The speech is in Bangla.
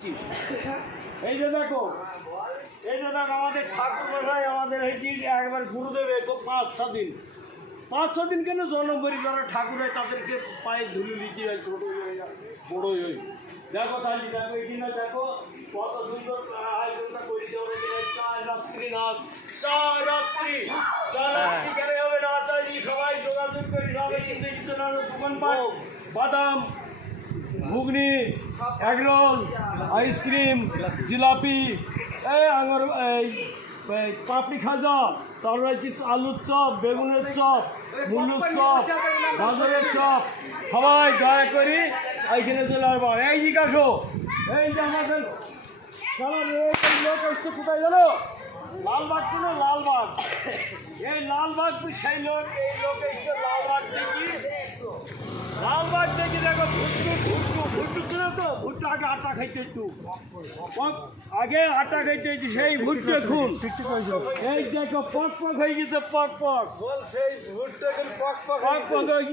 এই যে দেখো আমাদের ঠাকুর মশাই আমাদের হয়েছি একবার গুরুদেবে খুব 5-6 দিন কেন জন্ম করি যারা ঠাকুর হয় তাদেরকে পায়ে ধুলি লিখি হয় ছোট বড়ই হই। দেখো তাহলে দেখো এখানে দেখো কত সুন্দর আয়োজনটা করেছে ওরা এখানে 4 রাত্রি নাচ 4 রাত্রি কেন হবে নাচ আজ সবাই যোগাযোগ করি সবাই কিন্তু দোকান পায় বাদাম ঘুগনি এগরোল আইসক্রিম জিলাপি আঙুর পাপড়ি খাজা তারপর হচ্ছে আলুর চপ বেগুনের চপ মুলুর চপ গাজরের চপ সবাই দয়া করি এইখানে চলে আসবো। এই জিজ্ঞাসো এই যে আমাদের লোক এসছে কোথায় জানো লালবাগ ছিল লালবাগ এই লালবাগ সেই লোক এই লোক এসছে লালবাগ দেখি দেখো ভুট্টু ছিল তো ভুট্টু আগে আটা খাইতে একটু আগে আটা খাইতে হয়েছে সেই ভুট্টু খুন এই দেখো পক হয়ে গেছে পক সেই ভুট্টু পক হয়ে